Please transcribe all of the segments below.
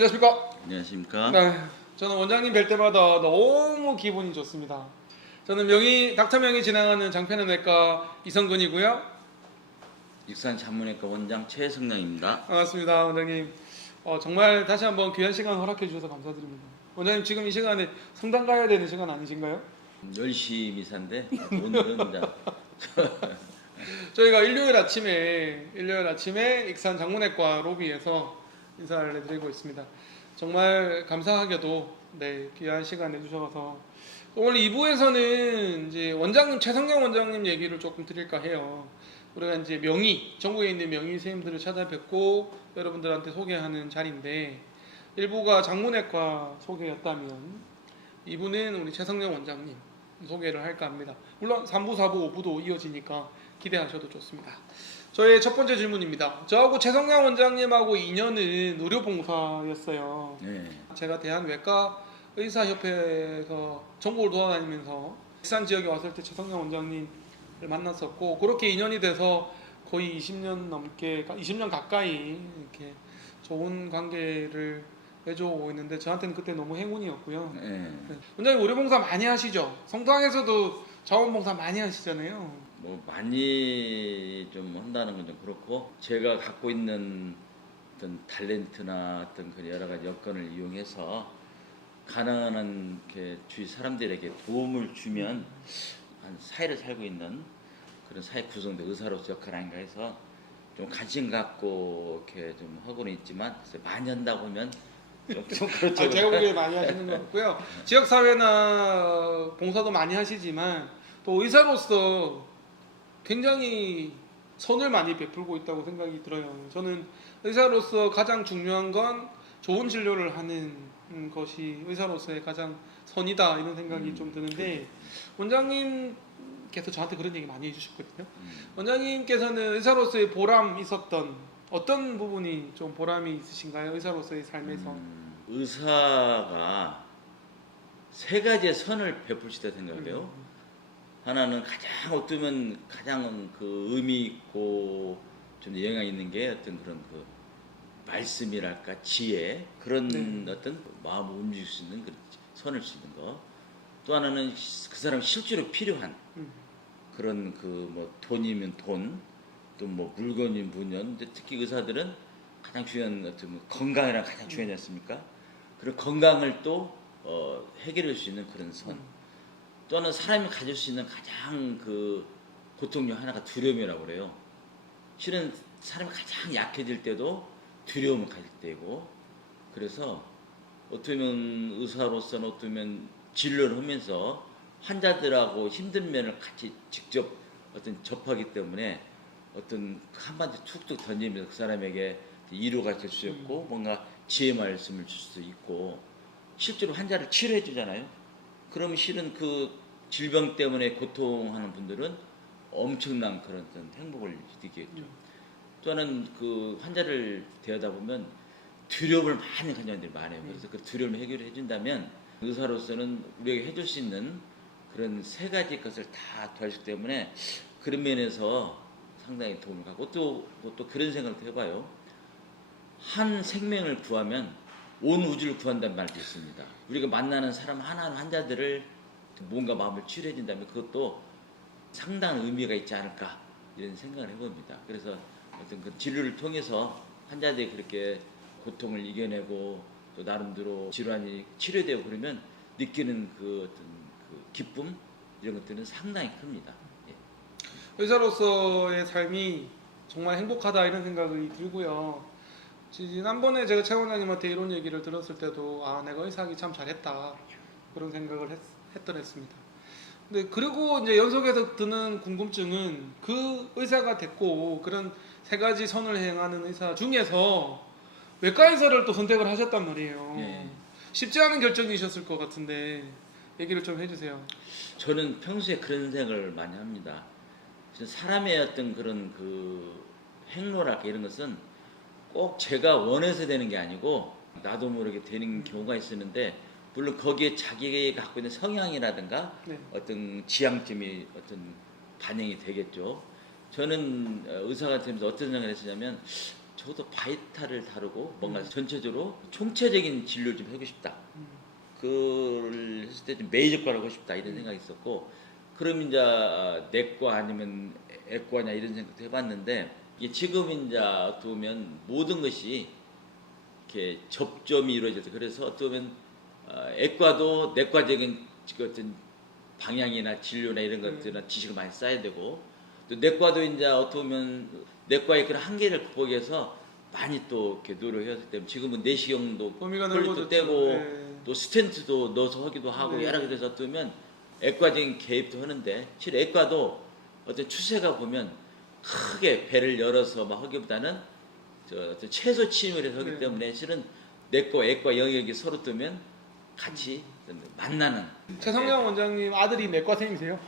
안녕하십니까? 안녕하십니까? 네, 저는 원장님 뵐 때마다 너무 기분이 좋습니다. 저는 닥터명이 진행하는 장편외과 이성근이고요. 익산 전문외과 원장 최승량입니다. 반갑습니다, 원장님. 정말 다시 한번 귀한 시간 허락해 주셔서 감사드립니다. 원장님 지금 이 시간에 성당 가야 되는 시간 아니신가요? 10시 미사인데 오늘은 이제 저희가 일요일 아침에 익산 장문외과 로비에서 인사를 해드리고 있습니다. 정말 감사하게도 귀한 시간 내주셔서 오늘 2부에서는 이제 최성령 원장님 얘기를 조금 드릴까 해요. 우리가 이제 전국에 있는 명의 선생님들을 찾아뵙고 여러분들한테 소개하는 자리인데 1부가 장문외과 소개였다면 2부는 우리 최성령 원장님 소개를 할까 합니다. 물론 3부, 4부, 5부도 이어지니까 기대하셔도 좋습니다. 저의 첫 번째 질문입니다. 저하고 최성량 원장님하고 인연은 의료봉사였어요. 네. 제가 대한외과의사협회에서 전국을 돌아다니면서 익산 지역에 왔을 때 최성량 원장님을 만났었고 그렇게 인연이 돼서 거의 20년 가까이 이렇게 좋은 관계를 맺어오고 있는데 저한테는 그때 너무 행운이었고요. 네. 원장님 의료봉사 많이 하시죠? 성당에서도 자원봉사 많이 하시잖아요. 뭐 많이 좀 한다는 건 좀 그렇고 제가 갖고 있는 어떤 탤런트나 어떤 그 여러 가지 여건을 이용해서 가능한 한 이렇게 주위 사람들에게 도움을 주면 한 사회를 살고 있는 그런 사회 구성대 의사로서 역할 아닌가 해서 좀 관심 갖고 이렇게 좀 하고는 있지만 많이 한다고 하면 좀 그렇죠. 제가 보기에 많이 하시는 것 같고요. 지역사회나 봉사도 많이 하시지만 또 의사로서 굉장히 선을 많이 베풀고 있다고 생각이 들어요. 저는 의사로서 가장 중요한 건 좋은 진료를 하는 것이 의사로서의 가장 선이다 이런 생각이 좀 드는데 원장님께서 저한테 그런 얘기 많이 해주셨거든요. 원장님께서는 의사로서의 보람 있었던 어떤 부분이 좀 보람이 있으신가요? 의사로서의 삶에서. 의사가 세 가지의 선을 베풀 수 있다고 생각해요. 하나는 어쩌면 가장 그 의미 있고 좀 영향 있는 게 어떤 그런 그 말씀이랄까 지혜 그런 어떤 마음을 움직일 수 있는 그런 선을 수 있는 거. 또 하나는 그 사람 실제로 필요한 그런 그 뭐 돈이면 돈, 또 뭐 물건이면 물건. 근데 특히 의사들은 가장 중요한 어떤 뭐 건강이랑 가장 중요하지 않습니까? 그런 건강을 또 해결할 수 있는 그런 선. 또는 사람이 가질 수 있는 가장 그 고통 중 하나가 두려움이라고 그래요. 실은 사람이 가장 약해질 때도 두려움을 가질 때고, 그래서 어떻게 보면 의사로서는 어떻게 보면 진료를 하면서 환자들하고 힘든 면을 같이 직접 접하기 때문에 어떤 한마디 툭툭 던지면서 그 사람에게 위로가 될 수 있고 뭔가 지혜 말씀을 줄 수도 있고 실제로 환자를 치료해 주잖아요. 그러면 실은 그 질병 때문에 고통하는 분들은 엄청난 그런 행복을 느끼겠죠. 또는 그 환자를 대하다 보면 두려움을 많이 가진 분들이 많아요. 그래서 그 두려움을 해결해 준다면 의사로서는 우리에게 해줄 수 있는 그런 세 가지 것을 다 도와주기 때문에 그런 면에서 상당히 도움을 갖고 또 그런 생각도 해봐요. 한 생명을 구하면 온 우주를 구한다는 말도 있습니다. 우리가 만나는 사람 하나하나 환자들을 뭔가 마음을 치료해 준다면 그것도 상당한 의미가 있지 않을까 이런 생각을 해봅니다. 그래서 어떤 그 진료를 통해서 환자들이 그렇게 고통을 이겨내고 또 나름대로 질환이 치료되고 그러면 느끼는 그 어떤 그 기쁨 이런 것들은 상당히 큽니다. 예. 의사로서의 삶이 정말 행복하다 이런 생각이 들고요. 지난번에 제가 최 원장님한테 이런 얘기를 들었을 때도 내가 의사하기 참 잘했다 그런 생각을 했더랬습니다. 근데 그리고 이제 연속해서 드는 궁금증은 그 의사가 됐고 그런 세 가지 선을 행하는 의사 중에서 외과의사를 또 선택을 하셨단 말이에요. 네. 쉽지 않은 결정이셨을 것 같은데 얘기를 좀 해주세요. 저는 평소에 그런 생각을 많이 합니다. 사람의 어떤 그런 그 행로랄까 이런 것은 꼭 제가 원해서 되는 게 아니고 나도 모르게 되는 경우가 있었는데 물론 거기에 자기가 갖고 있는 성향이라든가 어떤 지향점이 어떤 반영이 되겠죠. 저는 의사가 되면서 어떤 생각을 했었냐면 적어도 바이탈을 다루고 뭔가 전체적으로 총체적인 진료를 좀 하고 싶다. 그걸 했을 때 좀 메이저과를 하고 싶다 이런 생각이 있었고, 그럼 이제 내과 아니면 애과냐 이런 생각도 해봤는데, 이게 지금 이제 어떻게 보면 모든 것이 이렇게 접점이 이루어져서, 그래서 어떻게 보면 애과도 내과적인 그 어떤 방향이나 진료나 이런 것들이나 지식을 많이 쌓아야 되고, 또 내과도 이제 어떻게 보면 내과의 그런 한계를 극복해서 위해서 많이 또 이렇게 노력했기 때문에 지금은 내시경도 범위가 콜리도 넓어졌죠. 떼고 네. 또 스텐트도 넣어서 하기도 하고 네. 여러 가지에서 어떻게 보면 애과적인 개입도 하는데, 실은 애과도 어떤 추세가 보면 크게 배를 열어서 막 하기보다는 어떤 최소 침입을 하기 네. 때문에 실은 내과 애과 영역이 서로 뜨면 같이 만나는. 최성령 원장님 아들이 내과생이세요?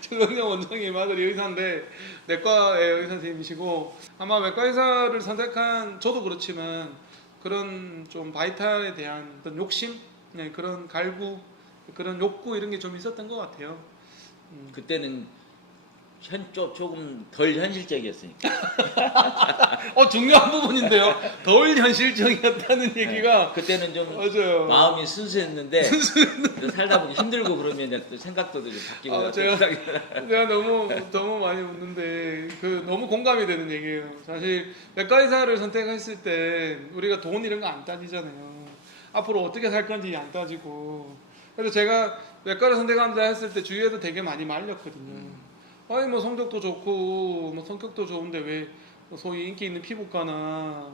최성령 원장님 아들이 의사인데 내과의 의사 선생님이시고, 아마 외과 의사를 선택한 저도 그렇지만 그런 좀 바이탈에 대한 어떤 욕심, 네, 그런 갈구, 그런 욕구 이런 게 좀 있었던 것 같아요. 그때는 조금 덜 현실적이었으니까. 중요한 부분인데요. 덜 현실적이었다는 얘기가. 그때는 좀 맞아요. 마음이 순수했는데 살다 보니 힘들고 그러면 이제 또 생각도 좀 바뀌고. 제가 너무 많이 웃는데 너무 공감이 되는 얘기예요. 사실 외과 의사를 선택했을 때 우리가 돈 이런 거 안 따지잖아요. 앞으로 어떻게 살 건지 안 따지고. 그래서 제가 외과를 선택한다 했을 때 주위에서 되게 많이 말렸거든요. 아니 뭐 성적도 좋고 뭐 성격도 좋은데 왜 소위 인기 있는 피부과나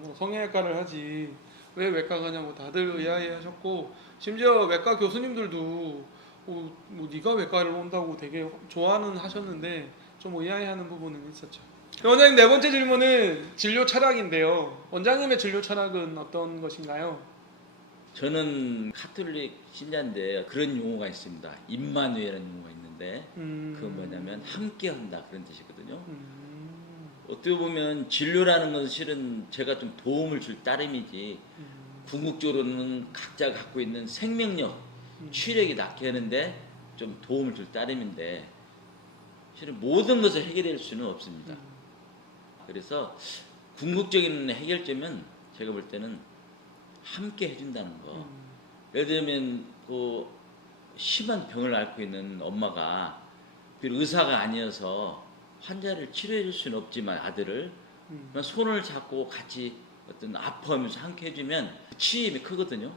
뭐 성형외과를 하지 왜 외과 가냐고 다들 의아해하셨고, 심지어 외과 교수님들도 뭐 네가 외과를 온다고 되게 좋아는 하셨는데 좀 의아해하는 부분은 있었죠. 원장님, 네 번째 질문은 진료 철학인데요. 원장님의 진료 철학은 어떤 것인가요? 저는 카톨릭 신자인데 그런 용어가 있습니다. 임마누엘이라는 용어가 있는데 그건 뭐냐면 함께한다 그런 뜻이거든요. 어떻게 보면 진료라는 건 실은 제가 좀 도움을 줄 따름이지, 궁극적으로는 각자 갖고 있는 생명력, 취력이 낳게 하는데 좀 도움을 줄 따름인데, 실은 모든 것을 해결할 수는 없습니다. 그래서 궁극적인 해결점은 제가 볼 때는 함께 해준다는 거. 예를 들면 그 심한 병을 앓고 있는 엄마가 비록 의사가 아니어서 환자를 치료해 줄 수는 없지만 아들을 손을 잡고 같이 어떤 아파하면서 함께 해주면 치임이 크거든요.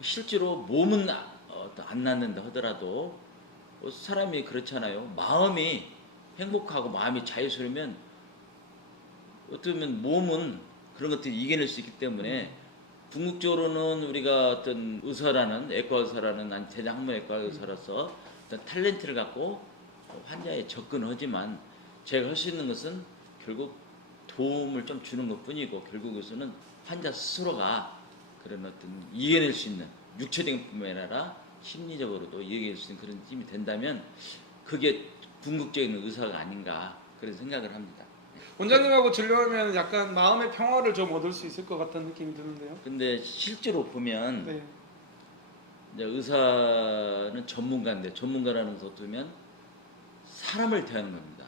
실제로 몸은 안 낫는다 하더라도 사람이 그렇잖아요. 마음이 행복하고 마음이 자유스러우면 어떻게 보면 몸은 그런 것들을 이겨낼 수 있기 때문에, 궁극적으로는 우리가 어떤 의사라는, 애과 의사라는, 난 대장학문외과 의사로서 어떤 탤런트를 갖고 환자에 접근하지만 제가 할 수 있는 것은 결국 도움을 좀 주는 것 뿐이고, 결국에서는 환자 스스로가 그런 어떤 이겨낼 수 있는, 육체적인 뿐만 아니라 심리적으로도 이겨낼 수 있는 그런 힘이 된다면 그게 궁극적인 의사가 아닌가 그런 생각을 합니다. 원장님하고 진료하면 약간 마음의 평화를 좀 얻을 수 있을 것 같다는 느낌이 드는데요. 근데 실제로 보면 네. 이제 의사는 전문가인데, 전문가라는 것도 보면 사람을 대하는 겁니다.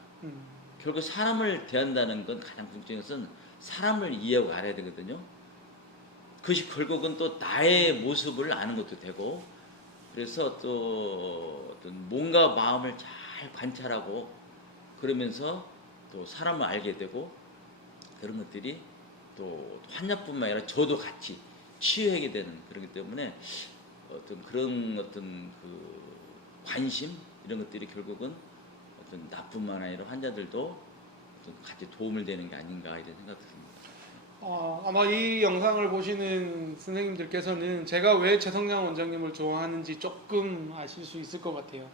결국 사람을 대한다는 건 가장 궁극적인 것은 사람을 이해하고 알아야 되거든요. 그것이 결국은 또 나의 모습을 아는 것도 되고, 그래서 또 어떤 뭔가 마음을 잘 관찰하고 그러면서 또 사람을 알게 되고, 그런 것들이 또 환자뿐만 아니라 저도 같이 치유하게 되는 그렇기 때문에 어떤 그런 어떤 그 관심 이런 것들이 결국은 어떤 나뿐만 아니라 환자들도 어떤 같이 도움을 되는 게 아닌가 이런 생각이 듭니다. 아마 이 영상을 보시는 선생님들께서는 제가 왜 최성량 원장님을 좋아하는지 조금 아실 수 있을 것 같아요.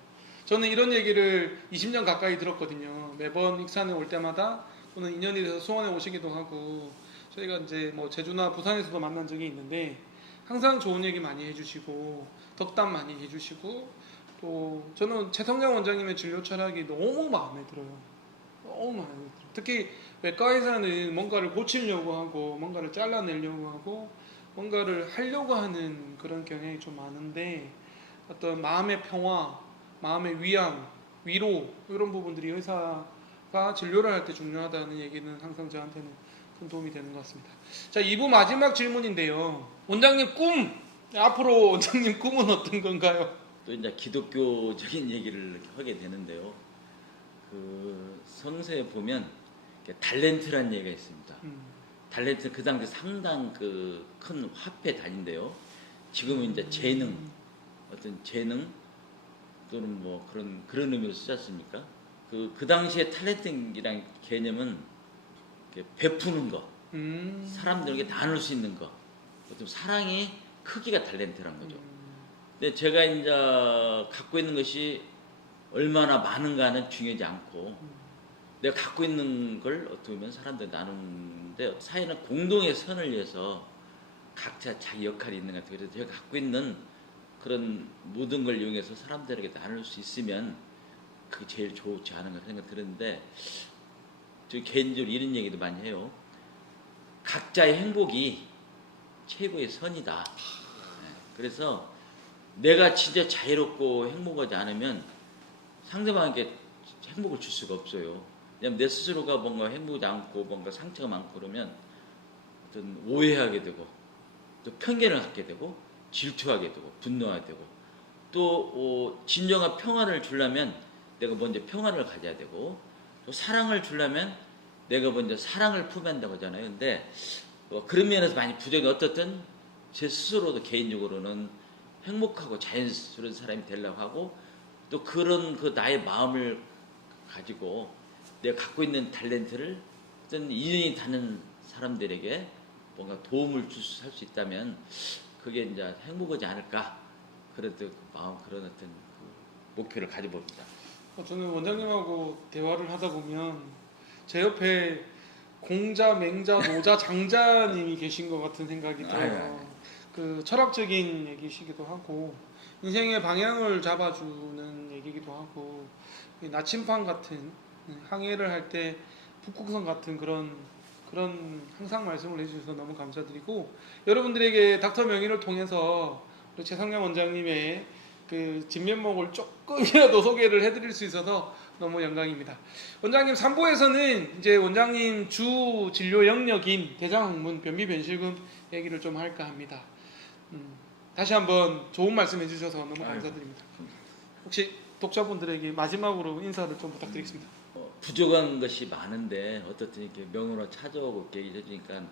저는 이런 얘기를 20년 가까이 들었거든요. 매번 익산에 올 때마다 또는 인연이 돼서 수원에 오시기도 하고, 저희가 이제 뭐 제주나 부산에서도 만난 적이 있는데 항상 좋은 얘기 많이 해주시고 덕담 많이 해주시고, 또 저는 최성량 원장님의 진료 철학이 너무 마음에 들어요. 너무 마음에 들어요. 특히 외과 의사는 뭔가를 고치려고 하고 뭔가를 잘라내려고 하고 뭔가를 하려고 하는 그런 경향이 좀 많은데, 어떤 마음의 평화, 마음의 위안, 위로, 이런 부분들이 의사가 진료를 할 때 중요하다는 얘기는 항상 저한테는 큰 도움이 되는 것 같습니다. 자, 2부 마지막 질문인데요. 원장님 꿈, 앞으로 원장님 꿈은 어떤 건가요? 또 이제 기독교적인 얘기를 하게 되는데요. 그 성서에 보면 이렇게 달렌트라는 얘기가 있습니다. 달렌트 그 당시 상당 그 큰 화폐 단위인데요. 지금은 이제 재능, 어떤 재능 또는 뭐 그런 의미로 쓰지 않습니까? 그 당시에 탤런트라는 개념은 이렇게 베푸는 거, 사람들에게 나눌 수 있는 거, 어떤 사랑의 크기가 탤런트라는 거죠. 근데 제가 이제 갖고 있는 것이 얼마나 많은가는 중요하지 않고 내가 갖고 있는 걸 어떻게 보면 사람들 나누는데 사회는 공동의 선을 위해서 각자 자기 역할이 있는 것 같아요. 그래서 제가 갖고 있는 그런 모든 걸 이용해서 사람들에게 나눌 수 있으면 그게 제일 좋지 않은가 생각 들었는데 저 개인적으로 이런 얘기도 많이 해요. 각자의 행복이 최고의 선이다. 그래서 내가 진짜 자유롭고 행복하지 않으면 상대방에게 행복을 줄 수가 없어요. 왜냐면 내 스스로가 뭔가 행복하지 않고 뭔가 상처가 많고 그러면 어떤 오해하게 되고 또 편견을 갖게 되고 질투하게 되고 분노하게 되고 또 진정한 평안을 주려면 내가 먼저 평안을 가져야 되고 또 사랑을 주려면 내가 먼저 사랑을 품어야 한다고 하잖아요. 근데 그런 면에서 많이 부족이 어떻든 제 스스로도 개인적으로는 행복하고 자연스러운 사람이 되려고 하고 또 그런 그 나의 마음을 가지고 내가 갖고 있는 탤런트를 어떤 인연이 닿는 사람들에게 뭔가 도움을 할 수 있다면 그게 이제 행복하지 않을까 그런 그 마음 그런 어떤 그 목표를 가져봅니다. 저는 원장님하고 대화를 하다 보면 제 옆에 공자, 맹자, 노자, 장자님이 계신 것 같은 생각이 들어요. 그 철학적인 얘기시기도 하고 인생의 방향을 잡아주는 얘기기도 하고 나침반 같은 항해를 할 때 북극성 같은 그런 항상 말씀을 해주셔서 너무 감사드리고 여러분들에게 닥터 명의를 통해서 우리 최성량 원장님의 그 진면목을 조금이라도 소개를 해드릴 수 있어서 너무 영광입니다. 원장님 3부에서는 이제 원장님 주 진료 영역인 대장학문 변비변실금 얘기를 좀 할까 합니다. 다시 한번 좋은 말씀 해주셔서 너무 감사드립니다. 혹시 독자분들에게 마지막으로 인사를 좀 부탁드리겠습니다. 부족한 것이 많은데 어떻든 이렇게 명으로 찾아오고 이렇게 해주니까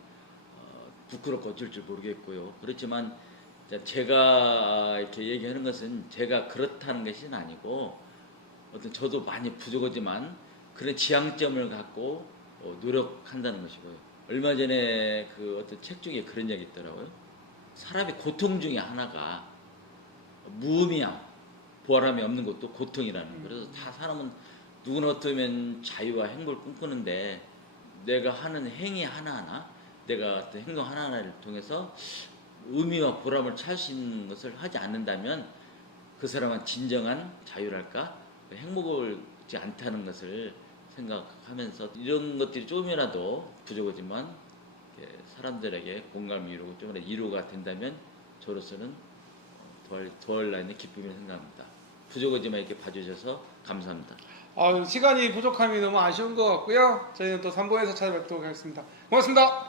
부끄럽고 어쩔 줄 모르겠고요. 그렇지만 제가 이렇게 얘기하는 것은 제가 그렇다는 것이 아니고 어떤 저도 많이 부족하지만 그런 지향점을 갖고 노력한다는 것이고요. 얼마 전에 그 어떤 책 중에 그런 얘기 있더라고요. 사람의 고통 중에 하나가 무의미함, 보람이 없는 것도 고통이라는 거예요. 그래서 다 사람은 누구나 어쩌면 자유와 행복을 꿈꾸는데 내가 하는 행위 하나하나, 내가 어떤 행동 하나하나를 통해서 의미와 보람을 찾을 수 있는 것을 하지 않는다면 그 사람은 진정한 자유랄까? 행복하지 않다는 것을 생각하면서 이런 것들이 조금이라도 부족하지만 사람들에게 공감을 이루고 좀이라도 이루가 된다면 저로서는 더할 나있는 기쁨을 생각합니다. 부족하지만 이렇게 봐주셔서 감사합니다. 시간이 부족함이 너무 아쉬운 것 같고요. 저희는 또 3부에서 찾아뵙도록 하겠습니다. 고맙습니다.